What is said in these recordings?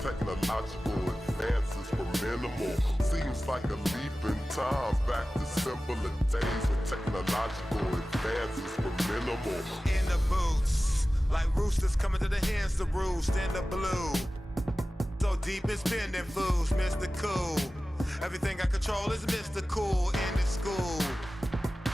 technological advances were minimal. Seems like a leap in time back to simpler days when technological advances were minimal. In the boots, like roosters coming to the hens to roost in the blue. So deep it's been them fools, Mr. Cool. Everything I control is Mr. Cool in the school.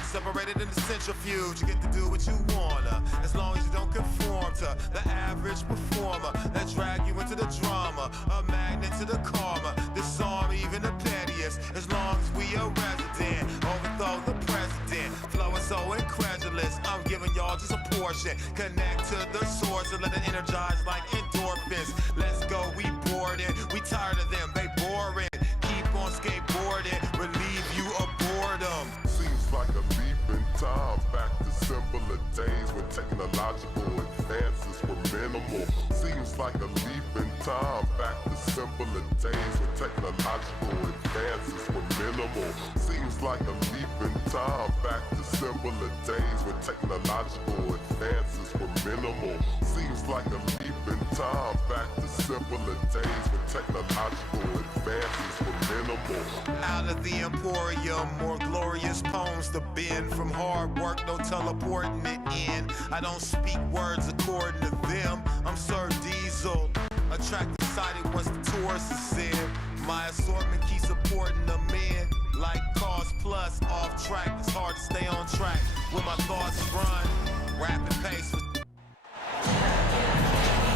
Separated in the centrifuge, you get to do what you wanna, as long as you don't conform to the average performer that drag you into the drama, a magnet to the karma, disarm even the pettiest, as long as we a resident, overthrow the president, flow is so incredulous, I'm giving y'all just a portion, connect to the source and let it energize like endorphins, let's go, we bored it, we tired of them, they boring, keep on skateboarding, relieve you of boredom. Seems like a leap in time back to simpler days when technological advances were minimal. Seems like a leap in time back to simpler days when technological advances were minimal. Seems like a leap in time back to simpler days when technological advances were minimal. Seems like a leap in time back to simpler days when technological advances were minimal. Out of the emporium, more glorious poems to bend from hard work, no teleporting it in. I don't speak words according to them. I'm Sir Diesel, attractive sighted once the tourist is in. My assortment keeps supporting the men. Like Cars Plus, off track, it's hard to stay on track. When my thoughts run, rapid pace.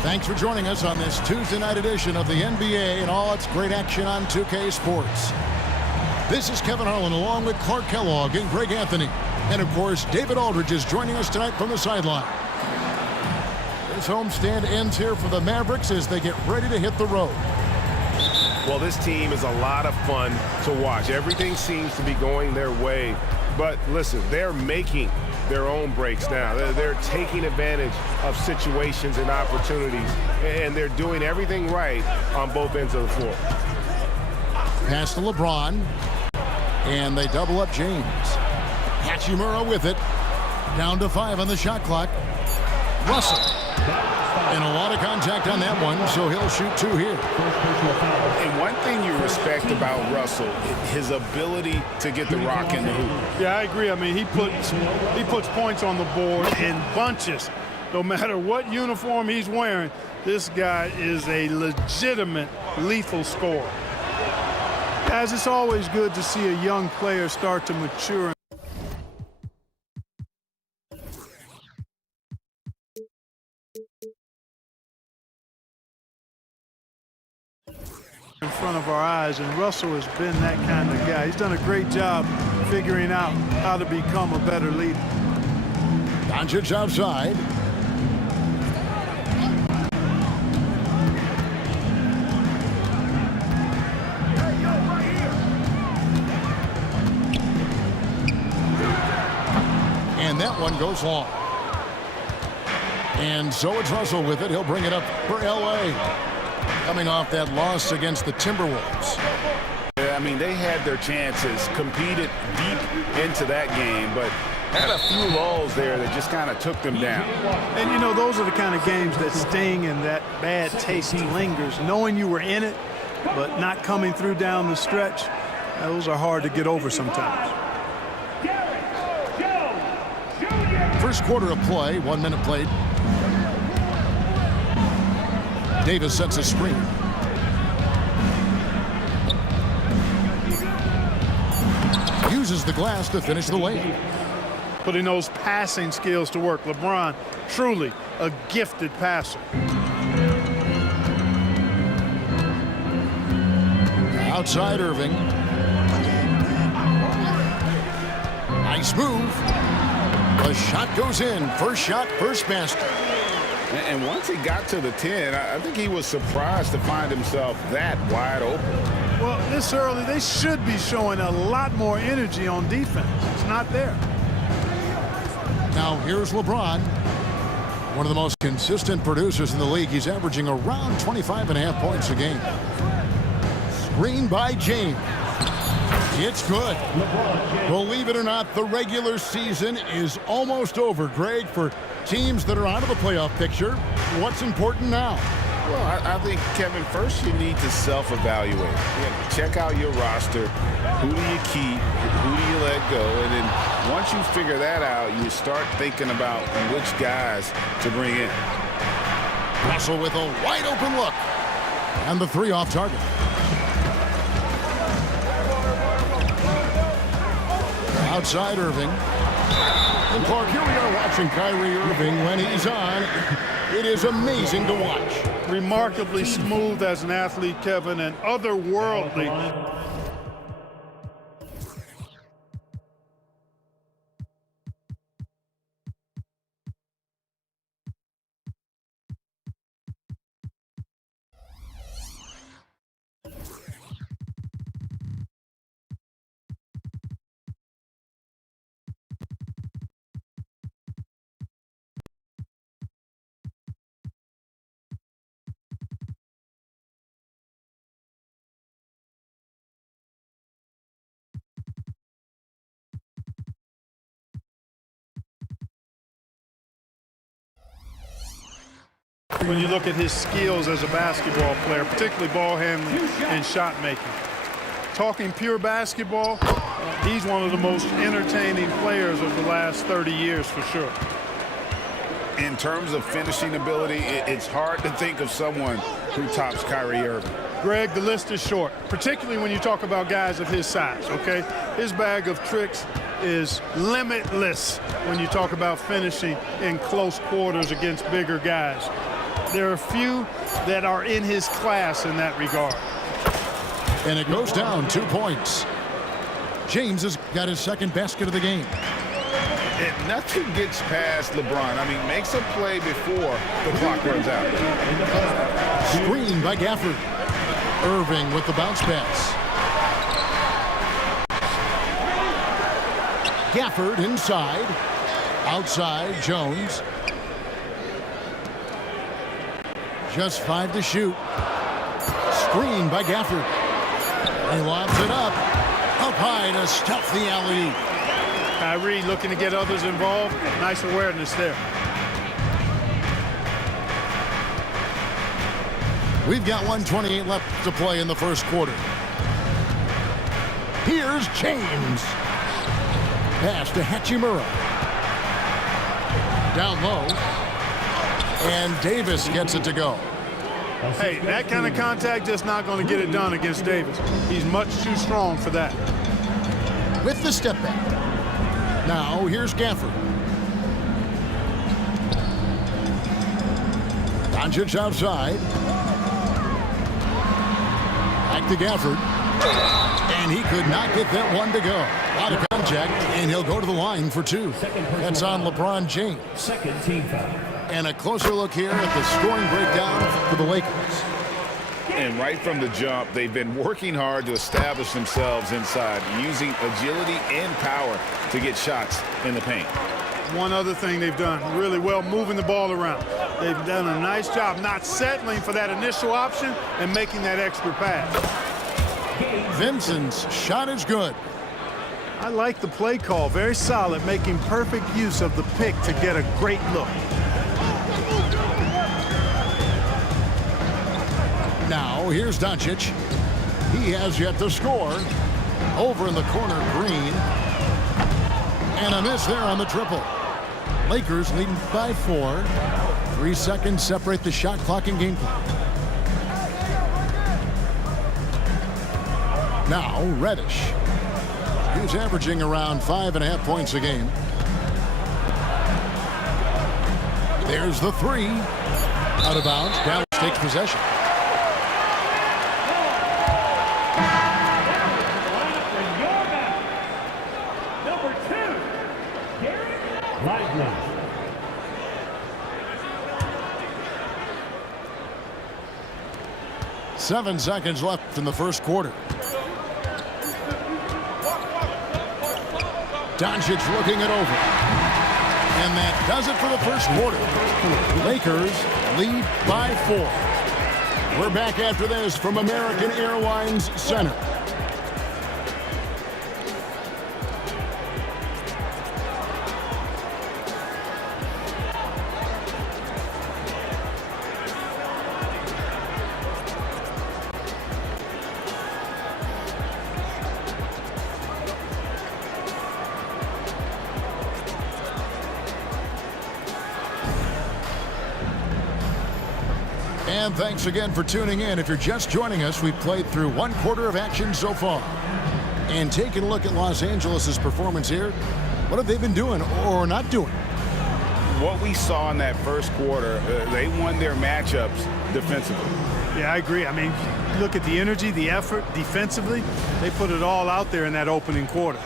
Thanks for joining us on this Tuesday night edition of the NBA and all its great action on 2K Sports. This is Kevin Harlan along with Clark Kellogg and Greg Anthony. And of course, David Aldridge is joining us tonight from the sideline. This homestand ends here for the Mavericks as they get ready to hit the road. Well, this team is a lot of fun to watch. Everything seems to be going their way. But listen, they're making their own breaks now. They're taking advantage of situations and opportunities, and they're doing everything right on both ends of the floor. Pass to LeBron, and they double up James. Hachimura with it. Down to 5 on the shot clock. Russell. And a lot of contact on that one, so he'll shoot 2 here. And one thing you respect about Russell, his ability to get the rock in the hoop. Yeah, I agree. I mean, he puts points on the board in bunches. No matter what uniform he's wearing, this guy is a legitimate lethal scorer. Guys, it's always good to see a young player start to mature. In front of our eyes, and Russell has been that kind of guy. He's done a great job figuring out how to become a better leader. Doncic outside. And that one goes long. And so it's Russell with it. He'll bring it up for L.A. coming off that loss against the Timberwolves. Yeah, I mean, they had their chances, competed deep into that game, but had a few lulls there that just kind of took them down. And, you know, those are the kind of games that sting and that bad taste lingers. Knowing you were in it, but not coming through down the stretch, those are hard to get over sometimes. First quarter of play, 1 minute played. Davis sets a screen. Uses the glass to finish the layup. Putting those passing skills to work. LeBron, truly a gifted passer. Outside Irving. Nice move. The shot goes in. First shot, first basket. And once he got to the 10, I think he was surprised to find himself that wide open. Well, this early, they should be showing a lot more energy on defense. It's not there. Now here's LeBron, one of the most consistent producers in the league. He's averaging around 25.5 points a game. Screen by James. It's good. Believe it or not, the regular season is almost over, Greg. For teams that are out of the playoff picture, what's important now? Well, I think, Kevin, first you need to self-evaluate. Check out your roster. Who do you keep? Who do you let go? And then once you figure that out, you start thinking about which guys to bring in. Russell with a wide open look. And the 3 off target. Outside Irving. And Clark, here we are watching Kyrie Irving when he's on. It is amazing to watch. Remarkably smooth as an athlete, Kevin, and otherworldly. When you look at his skills as a basketball player, particularly ball handling and shot making. Talking pure basketball, he's one of the most entertaining players of the last 30 years for sure. In terms of finishing ability, it's hard to think of someone who tops Kyrie Irving. Greg, the list is short, particularly when you talk about guys of his size, okay? His bag of tricks is limitless when you talk about finishing in close quarters against bigger guys. There are few that are in his class in that regard. And it goes down 2 points. James has got his second basket of the game. And nothing gets past LeBron. I mean, makes a play before the clock runs out. Screen by Gafford. Irving with the bounce pass. Gafford inside. Outside, Jones. Just 5 to shoot. Screen by Gafford. He lobs it up. Up high to stuff the alley-oop. Kyrie looking to get others involved. Nice awareness there. We've got 1:28 left to play in the first quarter. Here's James. Pass to Hachimura. Down low. And Davis gets it to go. Hey, that kind of contact just not going to get it done against Davis. He's much too strong for that. With the step back. Now, here's Gafford. Doncic outside. Back to Gafford. And he could not get that one to go. A lot of contact, and he'll go to the line for 2. That's on LeBron James. Second team foul. And a closer look here at the scoring breakdown for the Lakers. And right from the jump, they've been working hard to establish themselves inside, using agility and power to get shots in the paint. One other thing they've done really well, moving the ball around. They've done a nice job not settling for that initial option and making that extra pass. Vincent's shot is good. I like the play call, very solid, making perfect use of the pick to get a great look. Now, here's Doncic. He has yet to score. Over in the corner, Green. And a miss there on the triple. Lakers leading by 4. 3 seconds separate the shot clock and game clock. Now, Reddish. He's averaging around 5.5 points a game. There's the 3. Out of bounds. Dallas takes possession. Number 2, Derek Lively. Seven seconds left in the first quarter. Doncic looking it over. And that does it for the first quarter. Lakers lead by 4. We're back after this from American Airlines Center. And thanks again for tuning in. If you're just joining us, we've played through one quarter of action so far. And taking a look at Los Angeles' performance here, what have they been doing or not doing? What we saw in that first quarter, they won their matchups defensively. Yeah, I agree. I mean, look at the energy, the effort defensively. They put it all out there in that opening quarter.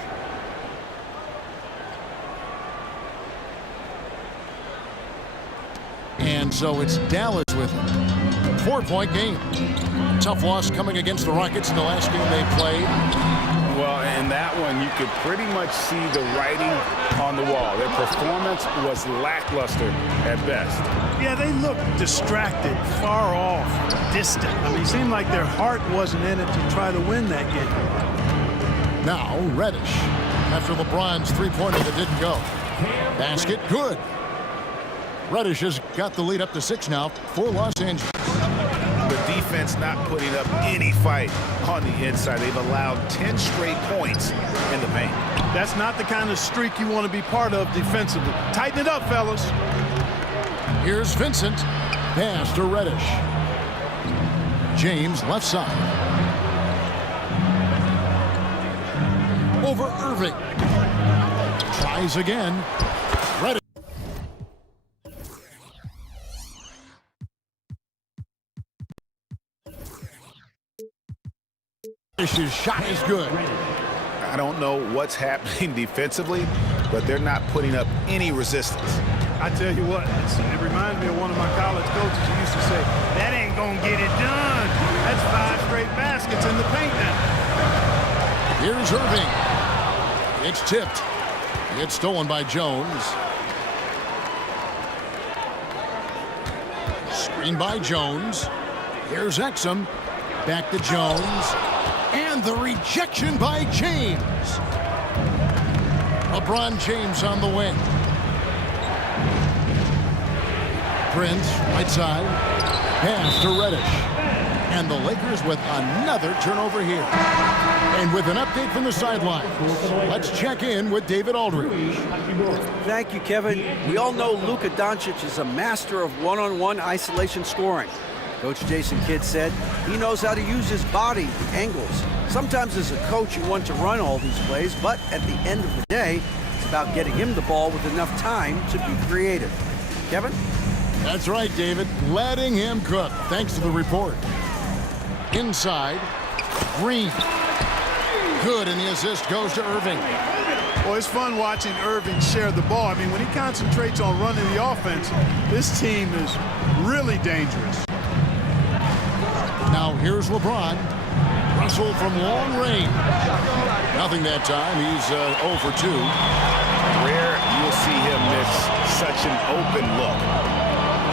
And so it's Dallas with him. 4-point game. Tough loss coming against the Rockets in the last game they played. Well, in that one, you could pretty much see the writing on the wall. Their performance was lackluster at best. Yeah, they looked distracted, far off, distant. I mean, it seemed like their heart wasn't in it to try to win that game. Now, Reddish. After LeBron's three-pointer that didn't go. Basket, good. Reddish has got the lead up to 6 now for Los Angeles. The defense not putting up any fight on the inside. They've allowed 10 straight points in the paint. That's not the kind of streak you want to be part of defensively. Tighten it up, fellas. Here's Vincent. Pass to Reddish. James left side. Over Irving. Tries again. Reddish. His shot is good. I don't know what's happening defensively, but they're not putting up any resistance. I tell you what, it reminds me of one of my college coaches who used to say, that ain't gonna get it done. That's 5 straight baskets in the paint now. Here's Irving. It's tipped. It's stolen by Jones. Screen by Jones. Here's Exum. Back to Jones. And the rejection by James. LeBron James on the wing. Prince, right side. Pass to Reddish. And the Lakers with another turnover here. And with an update from the sideline, let's check in with David Aldridge. Thank you, Kevin. We all know Luka Doncic is a master of one-on-one isolation scoring. Coach Jason Kidd said he knows how to use his body, the angles. Sometimes as a coach you want to run all these plays, but at the end of the day, it's about getting him the ball with enough time to be creative. Kevin? That's right, David. Letting him cook. Thanks to the report. Inside, Green. Good, and the assist goes to Irving. Well, it's fun watching Irving share the ball. I mean, when he concentrates on running the offense, this team is really dangerous. Now here's LeBron. Russell from long range. Nothing that time. He's 0 for 2. Rare you'll see him miss such an open look.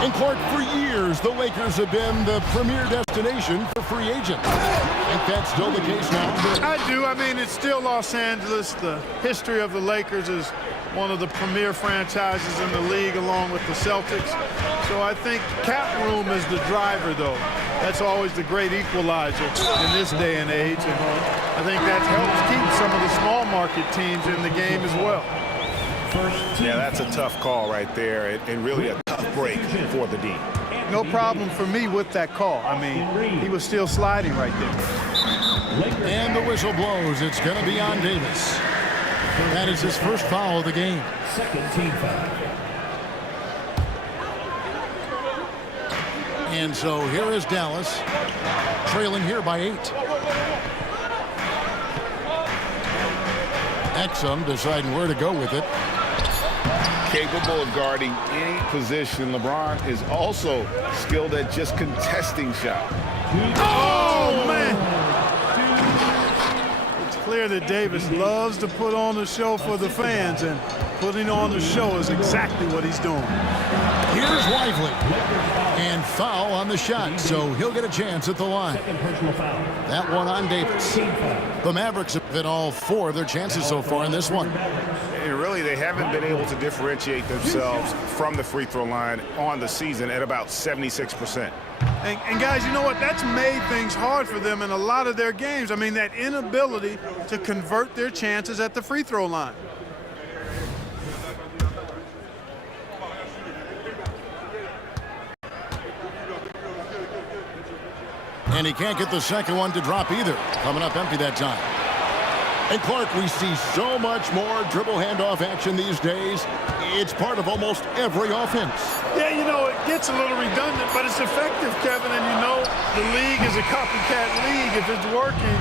And Clark, for years, the Lakers have been the premier destination for free agents. I think that's still the case now. I do. I mean, it's still Los Angeles. The history of the Lakers is one of the premier franchises in the league along with the Celtics. So I think cap room is the driver, though. That's always the great equalizer in this day and age. And I think that helps keep some of the small market teams in the game as well. Yeah, that's a tough call right there, and really a tough break for the D. No problem for me with that call. I mean, he was still sliding right there. And the whistle blows. It's going to be on Davis. That is his first foul of the game. Second team foul. And so here is Dallas, trailing here by 8. Exum deciding where to go with it. Capable of guarding any position. LeBron is also skilled at just contesting shots. Oh, man! It's clear that Davis loves to put on the show for the fans, and putting on the show is exactly what he's doing. Here's Lively. And foul on the shot, so he'll get a chance at the line. That one on Davis. The Mavericks have been all 4 of their chances so far in this one. And really, they haven't been able to differentiate themselves from the free throw line on the season at about 76%. And guys, you know what? That's made things hard for them in a lot of their games. I mean, that inability to convert their chances at the free throw line. And he can't get the second one to drop either. Coming up empty that time. And Clark, we see so much more dribble handoff action these days. It's part of almost every offense. Yeah, you know, it gets a little redundant, but it's effective, Kevin. And you know, the league is a copycat league. If it's working,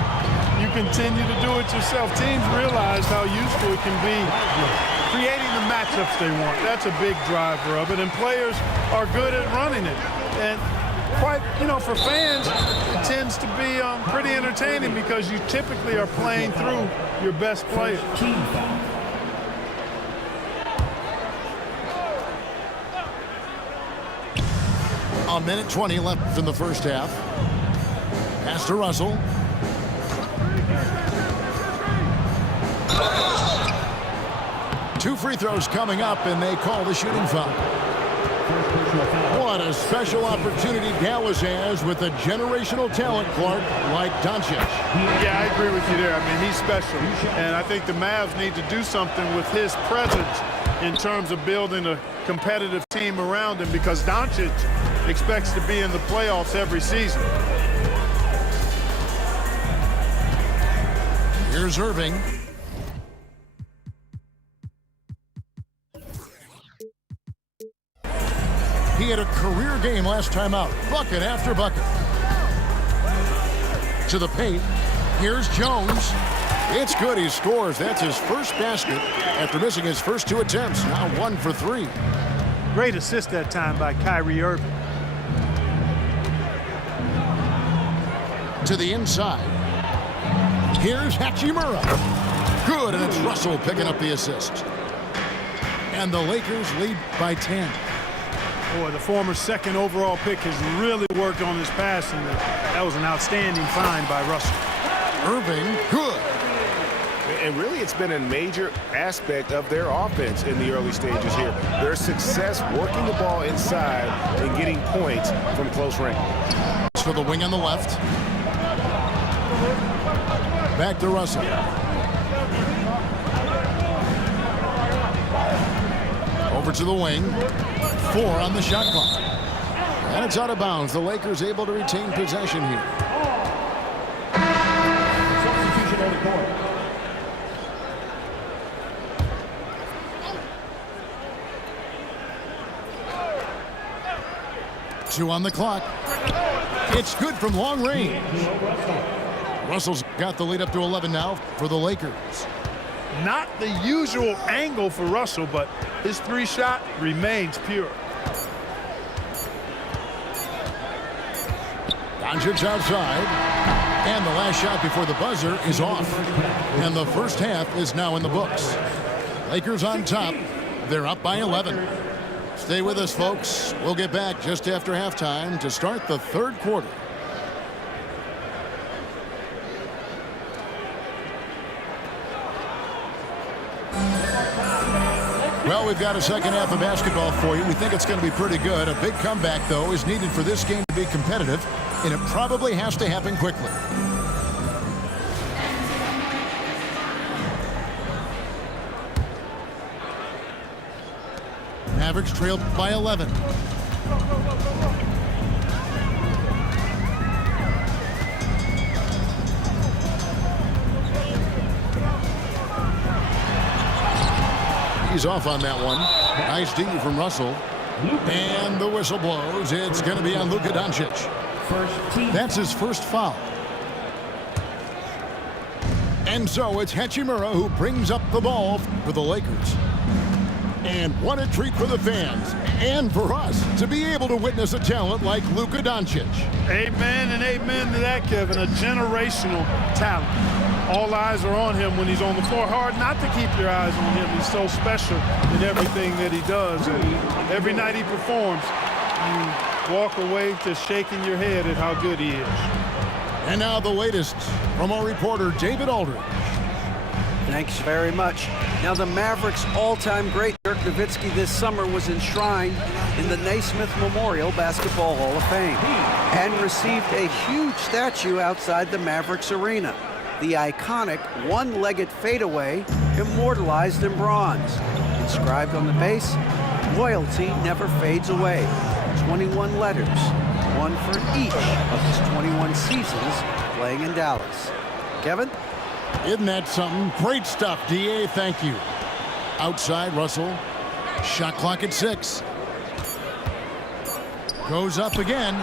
you continue to do it yourself. Teams realize how useful it can be creating the matchups they want. That's a big driver of it. And players are good at running it. And quite, you know, for fans, it tends to be pretty entertaining because you typically are playing through your best players. A minute 20 left in the first half. Pass to Russell. Two free throws coming up, and they call the shooting foul. What a special opportunity Dallas has with a generational talent, Clark, like Doncic. Yeah, I agree with you there. I mean, he's special. And I think the Mavs need to do something with his presence in terms of building a competitive team around him because Doncic expects to be in the playoffs every season. Here's Irving. He had a career game last time out. Bucket after bucket. To the paint. Here's Jones. It's good. He scores. That's his first basket after missing his first two attempts. Now 1 for 3. Great assist that time by Kyrie Irving. To the inside. Here's Hachimura. Good, and it's Russell picking up the assist. And the Lakers lead by 10. Boy, the former second overall pick has really worked on his passing. That was an outstanding find by Russell. Irving, good. And really, it's been a major aspect of their offense in the early stages here. Their success working the ball inside and getting points from close range. To the wing on the left. Back to Russell. Over to the wing. 4 on the shot clock. And it's out of bounds. The Lakers able to retain possession here. Substitution on the court. Two on the clock. It's good from long range. Russell's got the lead up to 11 now for the Lakers. Not the usual angle for Russell, but his three-shot remains pure. Doncic outside. And the last shot before the buzzer is off. And the first half is now in the books. Lakers on top. They're up by 11. Stay with us, folks. We'll get back just after halftime to start the third quarter. Well, we've got a second half of basketball for you. We think it's going to be pretty good. A big comeback, though, is needed for this game to be competitive, and it probably has to happen quickly. Mavericks trailed by 11. He's off on that one. Nice D from Russell. And the whistle blows. It's going to be on Luka Doncic. That's his first foul. And so it's Hachimura who brings up the ball for the Lakers. And what a treat for the fans and for us to be able to witness a talent like Luka Doncic. Amen and amen to that, Kevin. A generational talent. All eyes are on him when he's on the floor. Hard not to keep your eyes on him. He's so special in everything that he does. And every night he performs, you walk away just shaking your head at how good he is. And now the latest from our reporter, David Aldridge. Thanks very much. Now the Mavericks' all-time great Dirk Nowitzki this summer was enshrined in the Naismith Memorial Basketball Hall of Fame and received a huge statue outside the Mavericks arena. The iconic one-legged fadeaway immortalized in bronze. Inscribed on the base, loyalty never fades away. 21 letters, one for each of his 21 seasons playing in Dallas. Kevin? Isn't that something? Great stuff, D.A. Thank you. Outside, Russell. Shot clock at 6. Goes up again.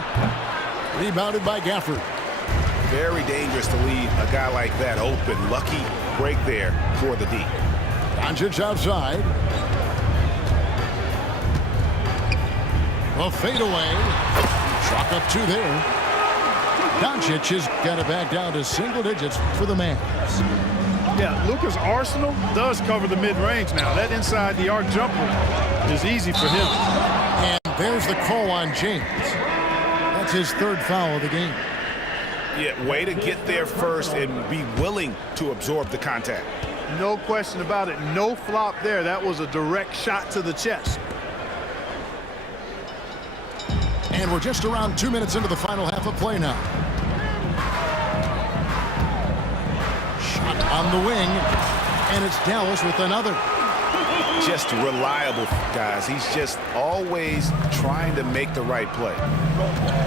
Rebounded by Gafford. Very dangerous to leave a guy like that open. Lucky break there for the D. Doncic outside. A fadeaway. Chalk up 2 there. Doncic has got it back down to single digits for the Mavs. Yeah, Luka's arsenal does cover the mid-range now. That inside the arc jumper is easy for him. And there's the call on James. That's his 3rd foul of the game. Yeah, way to get there first and be willing to absorb the contact. No question about it. No flop there. That was a direct shot to the chest. And we're just around 2 minutes into the final half of play now. Shot on the wing, and it's Dallas with another. Just reliable, guys. He's just always trying to make the right play.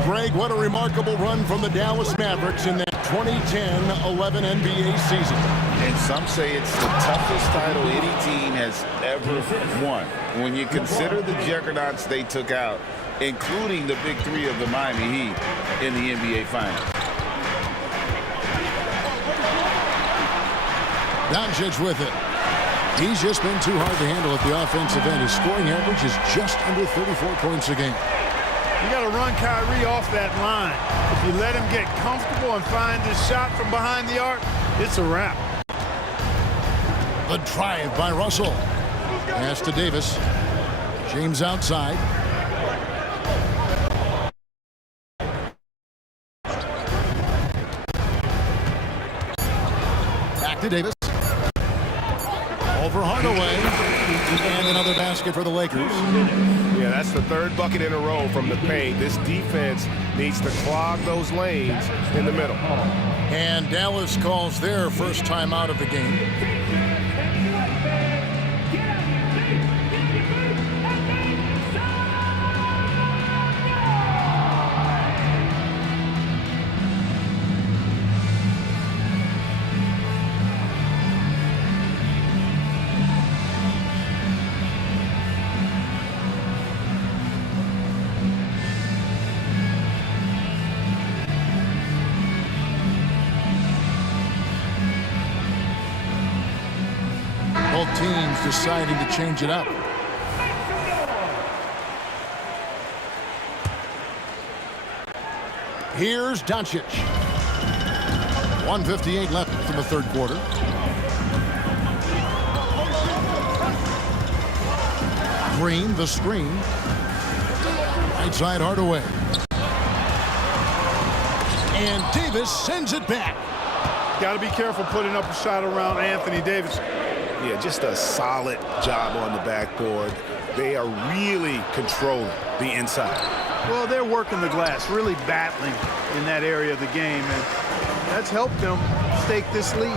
Greg, what a remarkable run from the Dallas Mavericks in that 2010-11 NBA season. And some say it's the toughest title any team has ever won. When you consider the juggernauts they took out, including the big 3 of the Miami Heat in the NBA Finals. Doncic with it. He's just been too hard to handle at the offensive end. His scoring average is just under 34 points a game. You got to run Kyrie off that line. If you let him get comfortable and find his shot from behind the arc, it's a wrap. The drive by Russell. Pass to Davis. James outside. Back to Davis. Over Hardaway. And another basket for the Lakers. Yeah, that's the 3rd bucket in a row from the paint. This defense needs to clog those lanes in the middle. And Dallas calls their first time out of the game. Both teams deciding to change it up. Here's Doncic. 1:58 left in the 3rd quarter. Green, the screen. Right side Hardaway. And Davis sends it back. Got to be careful putting up a shot around Anthony Davis. Yeah, just a solid job on the backboard. They are really controlling the inside. Well, they're working the glass, really battling in that area of the game, and that's helped them stake this lead.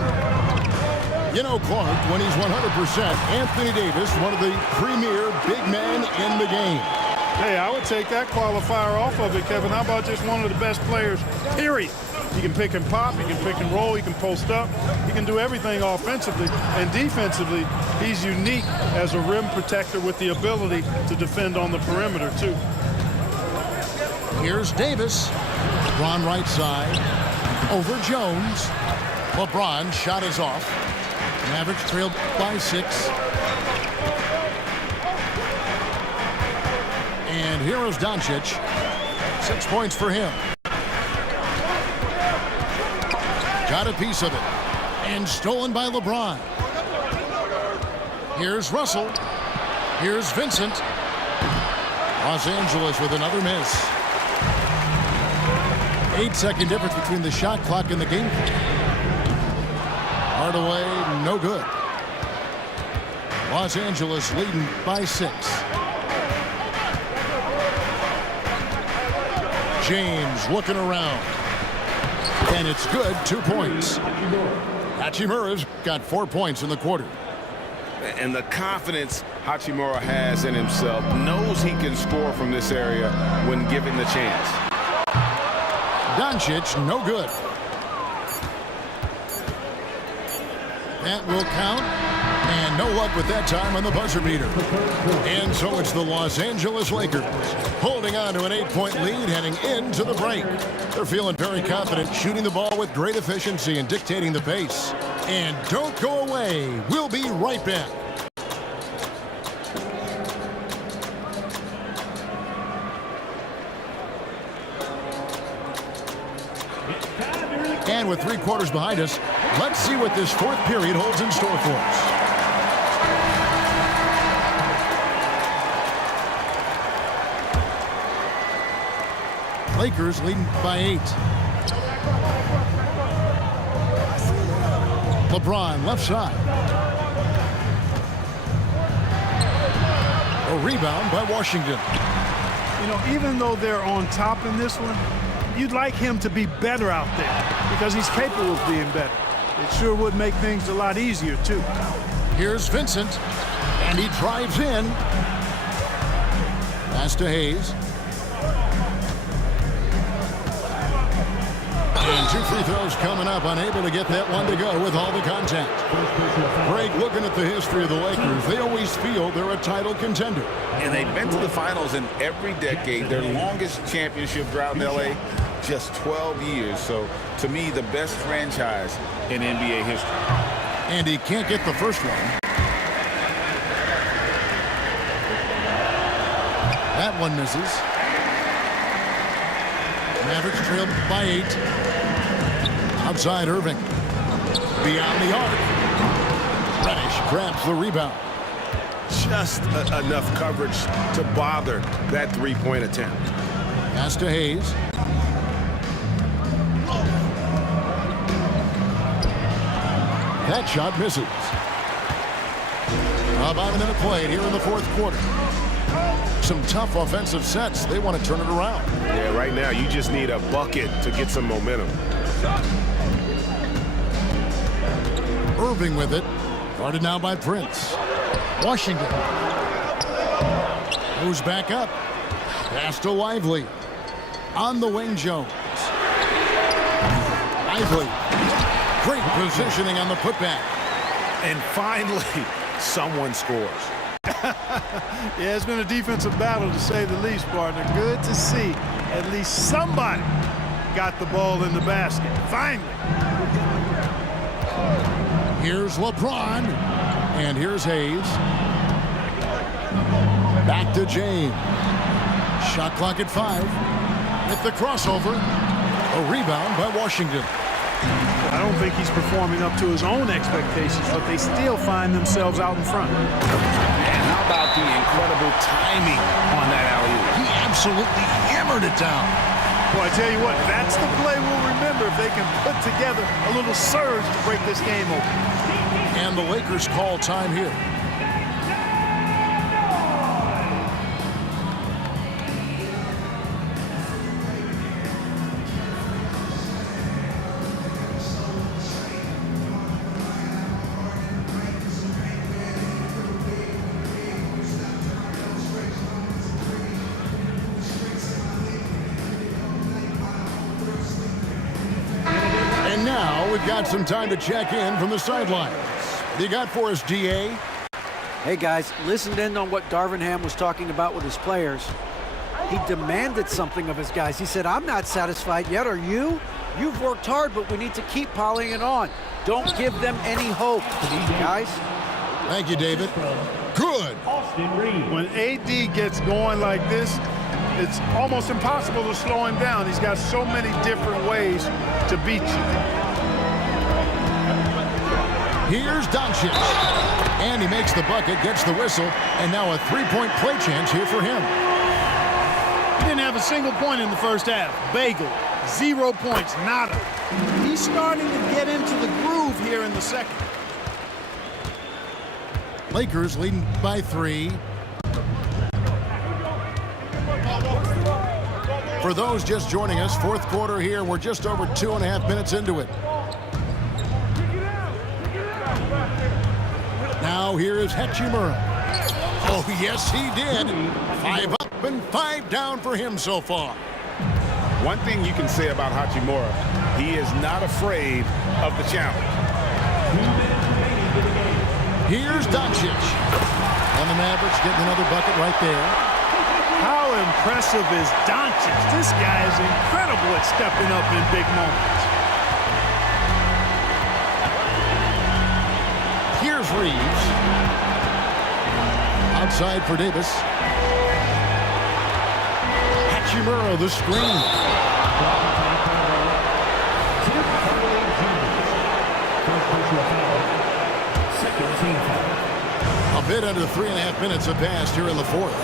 You know, Clark, when he's 100%, Anthony Davis, one of the premier big men in the game. Hey, I would take that qualifier off of it, Kevin. How about just one of the best players, period? He can pick and pop, he can pick and roll, he can post up, he can do everything offensively. And defensively, he's unique as a rim protector with the ability to defend on the perimeter, too. Here's Davis. LeBron right side. Over Jones. LeBron shot is off. Mavericks trailed by 6. And here is Doncic. 6 points for him. Got a piece of it. And stolen by LeBron. Here's Russell. Here's Vincent. Los Angeles with another miss. 8-second difference between the shot clock and the game clock. Hardaway, no good. Los Angeles leading by 6. James looking around. And it's good, 2 points. Hachimura's got 4 points in the quarter. And the confidence Hachimura has in himself, knows he can score from this area when given the chance. Doncic, no good. That will count. And no luck with that time on the buzzer beater. And so it's the Los Angeles Lakers holding on to an 8-point lead heading into the break. They're feeling very confident, shooting the ball with great efficiency and dictating the pace. And don't go away. We'll be right back. And with 3 quarters behind us, let's see what this 4th period holds in store for us. Lakers leading by 8. LeBron left side. A rebound by Washington. You know, even though they're on top in this one, you'd like him to be better out there because he's capable of being better. It sure would make things a lot easier, too. Here's Vincent, and he drives in. Pass to Hayes. And 2 free throws coming up, unable to get that one to go with all the contact. Greg, looking at the history of the Lakers, they always feel they're a title contender. And they've been to the finals in every decade. Their longest championship drought in L.A., just 12 years. So, to me, the best franchise in NBA history. And he can't get the first one. That one misses. Mavericks trail by 8. Outside Irving. Beyond the arc. Reddish grabs the rebound. Just enough coverage to bother that 3-point attempt. Pass to Hayes. That shot misses. About a minute played here in the 4th quarter. Some tough offensive sets. They want to turn it around. Yeah, right now you just need a bucket to get some momentum. Irving with it. Guarded now by Prince. Washington. Moves back up. Pass to Lively. On the wing, Jones. Lively. Great positioning on the putback. And finally, someone scores. Yeah, it's been a defensive battle, to say the least, partner. Good to see at least somebody got the ball in the basket. Finally. Here's LeBron. And here's Hayes. Back to James. Shot clock at 5. With the crossover. A rebound by Washington. I don't think he's performing up to his own expectations, but they still find themselves out in front. And how about the incredible timing on that alley-oop? He absolutely hammered it down. Well, I tell you what, that's the play we'll remember if they can put together a little surge to break this game open. And the Lakers call time here. And now we've got some time to check in from the sidelines. You got for us, DA? Hey, guys, listened in on what Darvin Ham was talking about with his players. He demanded something of his guys. He said, I'm not satisfied yet, are you? You've worked hard, but we need to keep piling it on. Don't give them any hope, guys. Thank you, David. Good. When AD gets going like this, it's almost impossible to slow him down. He's got so many different ways to beat you. Here's Doncic. And he makes the bucket, gets the whistle, and now a 3-point play chance here for him. He didn't have a single point in the first half. Bagel, 0 points, nada. He's starting to get into the groove here in the second. Lakers leading by 3. For those just joining us, 4th quarter here, and we're just over 2.5 minutes into it. Now here is Hachimura. Oh, yes, he did. 5 up and 5 down for him so far. One thing you can say about Hachimura, he is not afraid of the challenge. Here's Doncic. And the Mavericks getting another bucket right there. How impressive is Doncic? This guy is incredible at stepping up in big moments. Here's Reeves. Outside for Davis. Hachimura, the screen. A bit under 3.5 minutes have passed here in the fourth.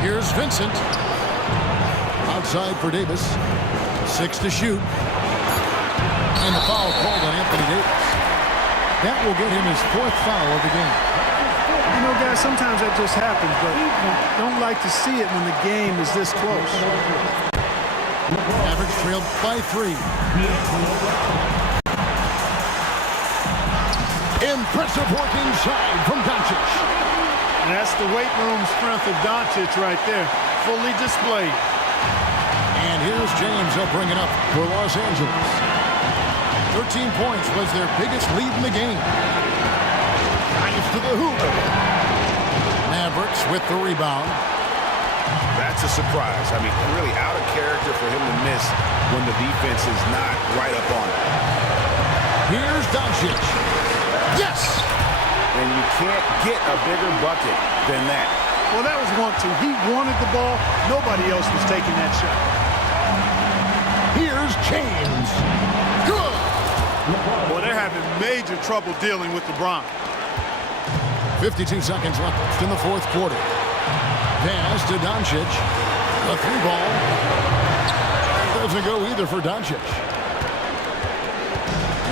Here's Vincent. Outside for Davis. 6 to shoot. And the foul called on Anthony Davis. That will get him his 4th foul of the game. You know, guys, sometimes that just happens, but don't like to see it when the game is this close. Mavericks trailed by 3. Impressive work inside from Doncic. And that's the weight room strength of Doncic right there, fully displayed. And here's James. They'll bring it up for Los Angeles. 13 points was their biggest lead in the game. Drives to the hoop. Mavericks with the rebound. That's a surprise. I mean, really out of character for him to miss when the defense is not right up on it. Here's Doncic. Yes! And you can't get a bigger bucket than that. Well, that was 1-2. He wanted the ball. Nobody else was taking that shot. Here's James. Good! Well, they're having major trouble dealing with LeBron. 52 seconds left in the fourth quarter. Pass to Doncic. A 3-ball. Doesn't go either for Doncic.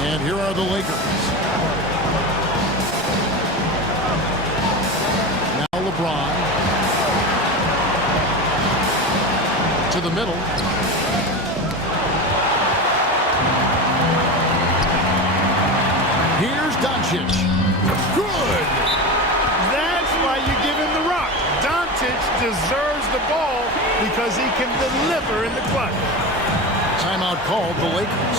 And here are the Lakers. Now LeBron. To the middle. Here's Doncic. Good! That's why you give him the rock. Doncic deserves the ball because he can deliver in the clutch. Timeout called the Lakers.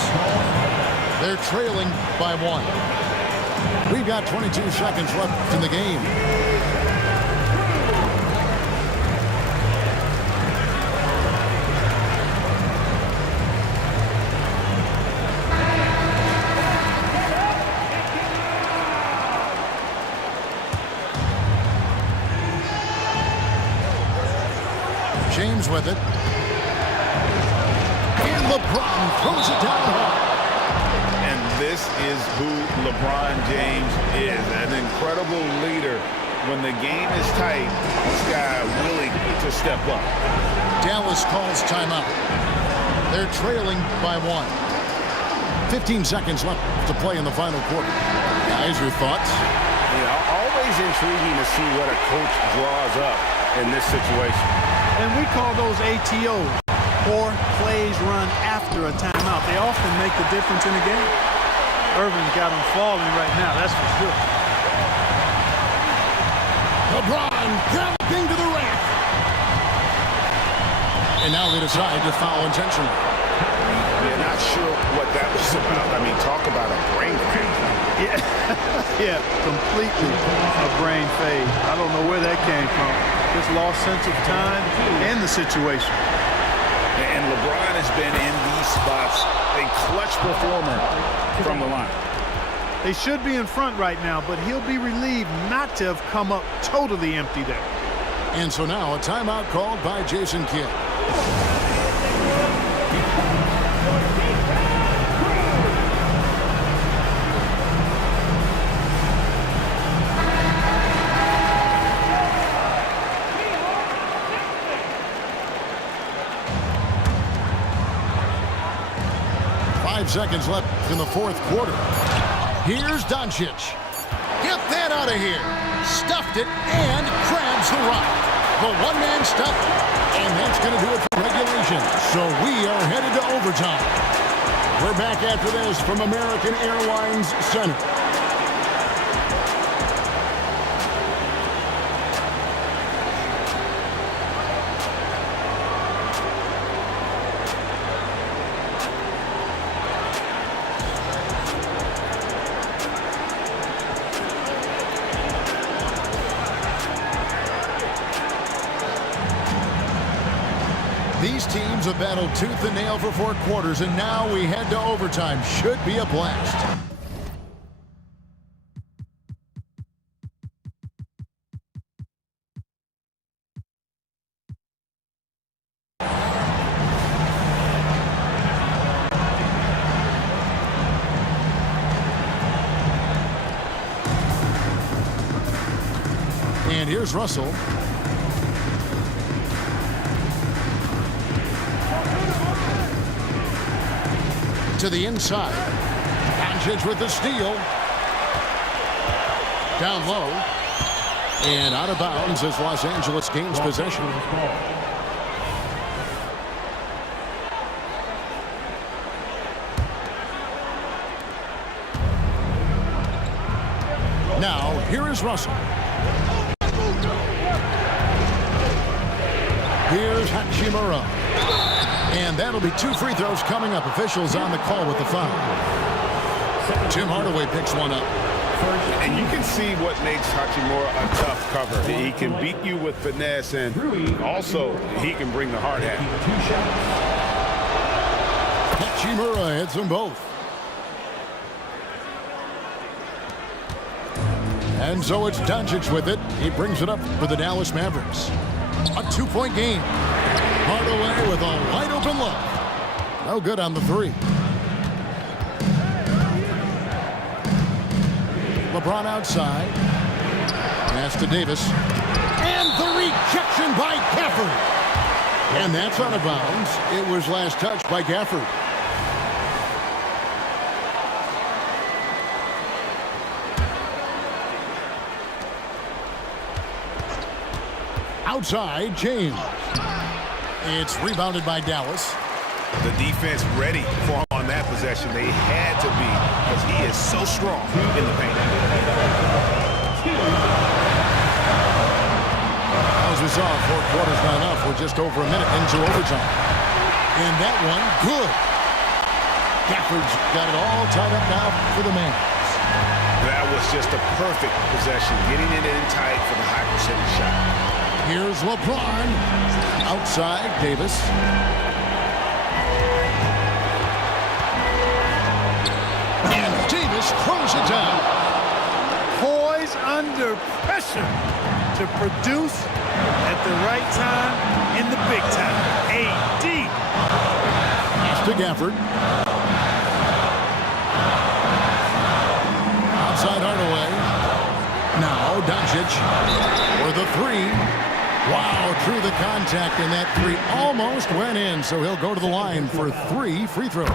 They're trailing by 1. We've got 22 seconds left in the game. James with it. And LeBron throws it down hard. And this is who LeBron James is, an incredible leader. When the game is tight, this guy willing to step up. Dallas calls timeout. They're trailing by 1. 15 seconds left to play in the final quarter. Guys, your thoughts? You know, always intriguing to see what a coach draws up in this situation. And we call those ATOs, or plays run after a timeout. They often make the difference in a game. Irvin's got them falling right now, that's for sure. LeBron galloping to the rack. And now they decide to foul intentionally. You're not sure what that was about. I mean, talk about a brain fade. Yeah, completely a brain fade. I don't know where that came from. Just lost sense of time and the situation. And LeBron has been in these spots, a clutch performer from the line. They should be in front right now, but he'll be relieved not to have come up totally empty there. And so now a timeout called by Jason Kidd. 5 seconds left in the fourth quarter. Here's Doncic. Get that out of here. Stuffed it and grabs the rock. The one-man stuff, and that's going to do it for regulation. So we are headed to overtime. We're back after this from American Airlines Center. games have battled tooth and nail for 4 quarters, and now we head to overtime. Should be a blast. And here's Russell. To the inside. Doncic with the steal. Down low. And out of bounds as Los Angeles gains possession. Now, here is Russell. Here's Hachimura. And that'll be 2 free throws coming up. Officials on the call with the foul. Tim Hardaway picks one up. And you can see what makes Hachimura a tough cover. He can beat you with finesse, and also he can bring the hard hat. Hachimura hits them both. And so it's Doncic with it. He brings it up for the Dallas Mavericks. A 2-point game. Hardaway with a wide open look. No good on the 3. LeBron outside. Pass to Davis. And the rejection by Gafford. And that's out of bounds. It was last touched by Gafford. Outside, James. It's rebounded by Dallas. The defense ready for him on that possession. They had to be, because he is so strong in the paint. As we saw, 4 quarters not enough. We're just over a minute into overtime. And that one, good. Gafford's got it all tied up now for the Mavs. That was just a perfect possession, getting it in tight for the high percentage shot. Here's LeBron. Outside, Davis. And Davis throws it down. Poise under pressure to produce at the right time in the big time. AD. Pass to Gafford. Outside Hardaway. Now Doncic for the 3. Wow, through the contact, and that 3 almost went in, so he'll go to the line for 3 free throws.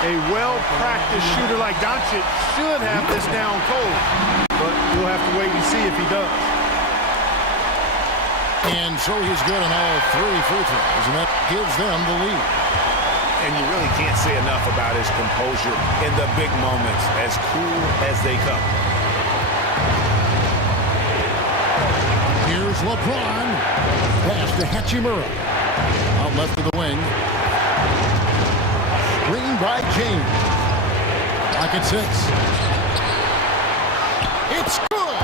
A well-practiced shooter like Doncic should have this down cold, but we'll have to wait and see if he does. And so he's good on all 3 free throws, and that gives them the lead. And you really can't say enough about his composure in the big moments, as cool as they come. Here's LeBron. Pass to Hachimura. Out left of the wing. Screen by James. Clock at 6. It's good.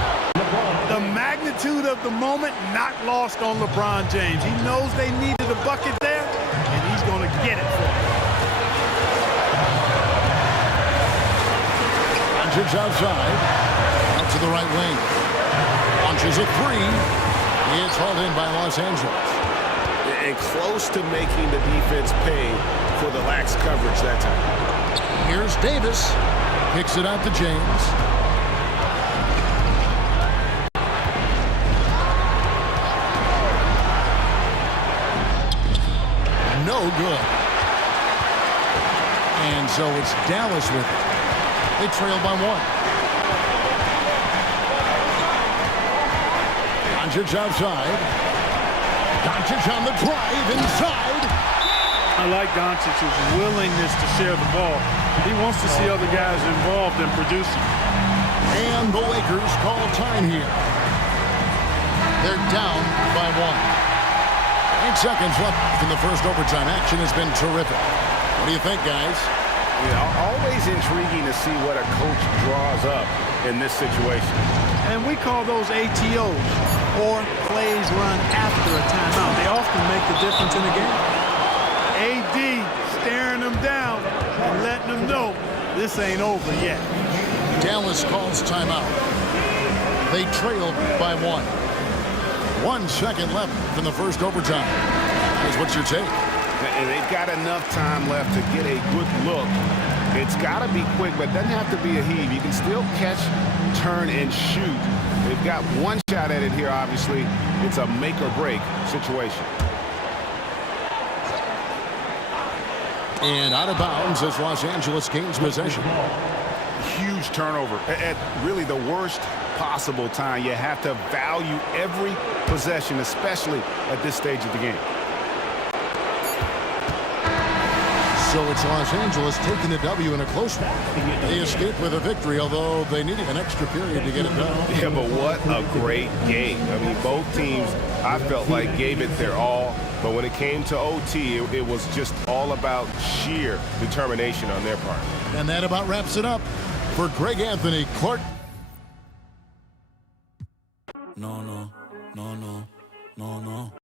The magnitude of the moment not lost on LeBron James. He knows they needed a bucket there, and he's going to get it for them. Doncic outside. Out to the right wing. Launches a 3. It's hauled in by Los Angeles. And close to making the defense pay for the lax coverage that time. Here's Davis. Kicks it out to James. No good. And so it's Dallas with it. They trail by 1. Doncic outside. Doncic on the drive inside. I like Doncic's willingness to share the ball. He wants to see other guys involved in producing. And the Lakers call time here. They're down by 1. 8 seconds left in the first overtime. Action has been terrific. What do you think, guys? Yeah, always intriguing to see what a coach draws up in this situation. And we call those ATOs. or plays run after a timeout. They often make the difference in a game. AD staring them down and letting them know this ain't over yet. Dallas calls timeout. They trail by 1. 1 second left in the first overtime. Here's what's your take? And they've got enough time left to get a good look. It's got to be quick, but it doesn't have to be a heave. You can still catch, turn, and shoot. They've got one shot at it here, obviously. It's a make-or-break situation. And out of bounds as Los Angeles gains possession. Huge turnover at really the worst possible time. You have to value every possession, especially at this stage of the game. So it's Los Angeles taking the W in a close one. They escaped with a victory, although they needed an extra period to get it done. Yeah, but what a great game. I mean, both teams, I felt like, gave it their all. But when it came to OT, it was just all about sheer determination on their part. And that about wraps it up for Greg Anthony, Clark. No, no, no, no, no, no.